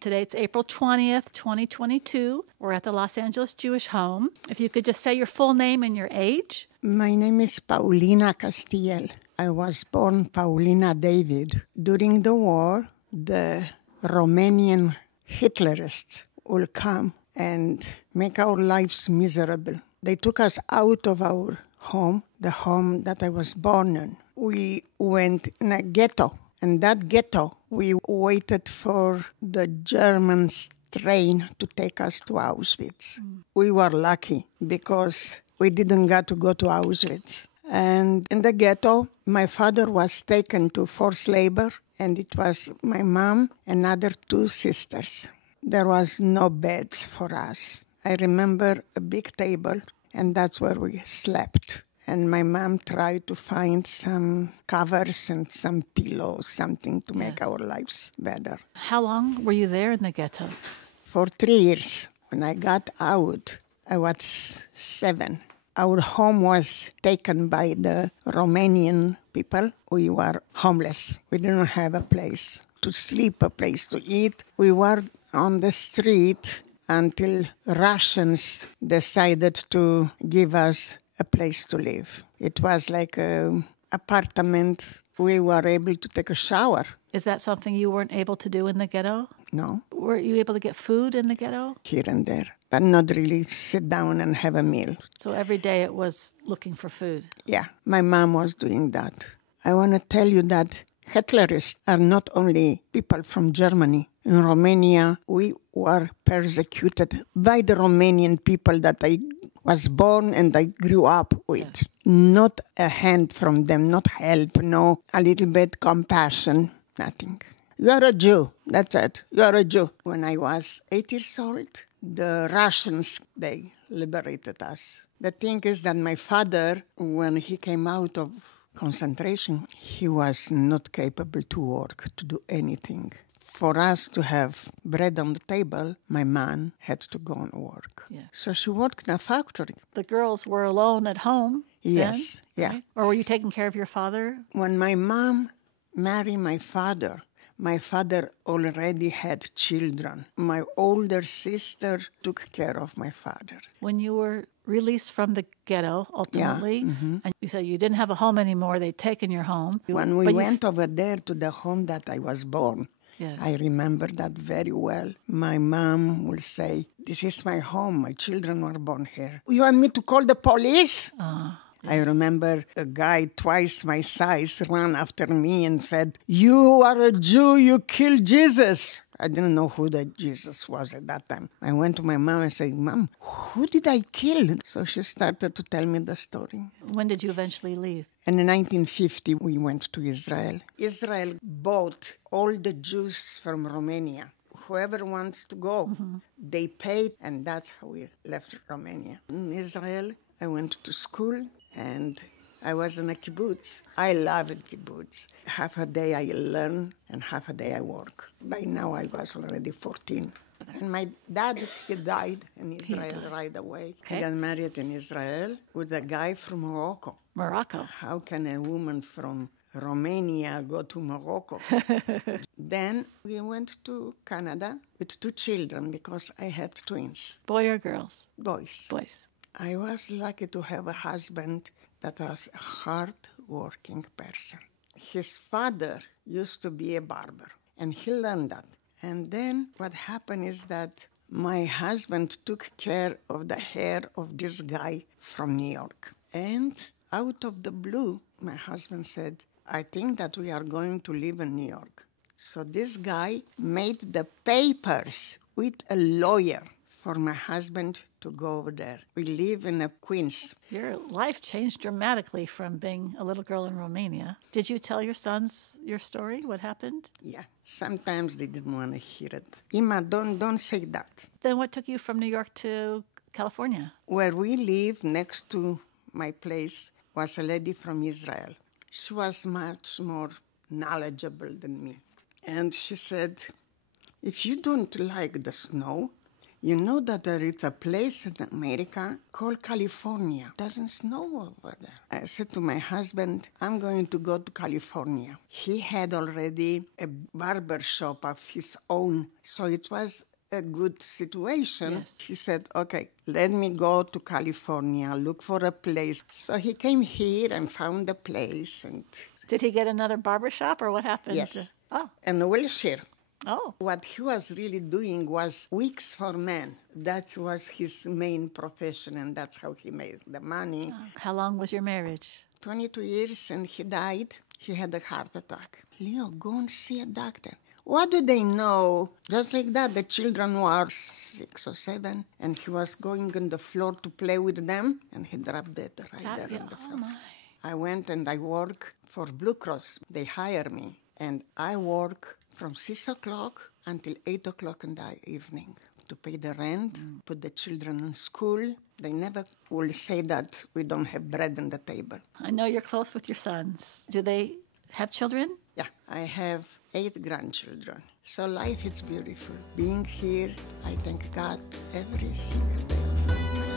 Today it's April 20th, 2022. We're at the Los Angeles Jewish Home. If you could just say your full name and your age. My name is Paulina Castiel. I was born Paulina David. During the war, the Romanian Hitlerists will come and make our lives miserable. They took us out of our home, the home that I was born in. We went in a ghetto. And that ghetto, we waited for the German train to take us to Auschwitz. We were lucky because we didn't get to go to Auschwitz. And in the ghetto, my father was taken to forced labor, and it was my mom and other two sisters. There was no beds for us. I remember a big table, and that's where we slept. And my mom tried to find some covers and some pillows, something to make our lives better. How long were you there in the ghetto? For 3 years. When I got out, I was 7. Our home was taken by the Romanian people. We were homeless. We didn't have a place to sleep, a place to eat. We were on the street until Russians decided to give us a place to live. It was like an apartment. We were able to take a shower. Is that something you weren't able to do in the ghetto? No. Were you able to get food in the ghetto? Here and there, but not really sit down and have a meal. So every day it was looking for food? Yeah, my mom was doing that. I want to tell you that Hitlerists are not only people from Germany. In Romania, we were persecuted by the Romanian people that I was born and I grew up with. Yes. Not a hand from them, not help, no, a little bit compassion, nothing. You are a Jew, that's it. You are a Jew. When I was 8 years old, the Russians, they liberated us. The thing is that my father, when he came out of concentration, he was not capable to work, to do anything. For us to have bread on the table, my mom had to go and work. Yeah. So she worked in a factory. The girls were alone at home? Yes, then, yeah. Right? Or were you taking care of your father? When my mom married my father already had children. My older sister took care of my father. When you were released from the ghetto, ultimately, and you said you didn't have a home anymore, they'd taken your home. When we went over there to the home that I was born, yes. I remember that very well. My mom will say, "This is my home. My children were born here. You want me to call the police?" I remember a guy twice my size ran after me and said, "You are a Jew, you killed Jesus." I didn't know who that Jesus was at that time. I went to my mom and said, "Mom, who did I kill?" So she started to tell me the story. When did you eventually leave? And in 1950, we went to Israel. Israel bought all the Jews from Romania. Whoever wants to go, they paid, and that's how we left Romania. In Israel, I went to school, and I was in a kibbutz. I love a kibbutz. Half a day I learn, and half a day I work. By now I was already 14. And my dad, he died in Israel right away. Okay. I got married in Israel with a guy from Morocco. Morocco. How can a woman from Romania go to Morocco? Then we went to Canada with 2 children because I had twins. Boy or girls? Boys. Boys. I was lucky to have a husband that was a hard-working person. His father used to be a barber, and he learned that. And then what happened is that my husband took care of the hair of this guy from New York. And out of the blue, my husband said, "I think that we are going to live in New York." So this guy made the papers with a lawyer for my husband to go over there. We live in Queens. Your life changed dramatically from being a little girl in Romania. Did you tell your sons your story, what happened? Yeah, sometimes they didn't want to hear it. Ima, don't say that. Then what took you from New York to California? Where we live, next to my place, was a lady from Israel. She was much more knowledgeable than me. And she said, "If you don't like the snow, You know that there is a place in America called California. Doesn't snow over there. I said to my husband, I'm going to go to California. He had already a barber shop of his own, so it was a good situation. Yes. He said, okay, let me go to California, look for a place. So he came here and found a place. And Did he get another barbershop, or what happened? yes, Oh. and a wheelchair. Oh. What he was really doing was wigs for men. That was his main profession, and that's how he made the money. How long was your marriage? 22 years, and he died. He had a heart attack. Leo, go and see a doctor. What do they know? Just like that, the children were 6 or 7, and he was going on the floor to play with them, and he dropped dead right there on the floor. Oh, my. I went and I work for Blue Cross. They hire me, and I work from 6 o'clock until 8 o'clock in the evening to pay the rent, put the children in school. They never will say that we don't have bread on the table. I know you're close with your sons. Do they have children? Yeah, I have 8 grandchildren. So life is beautiful. Being here, I thank God every single day.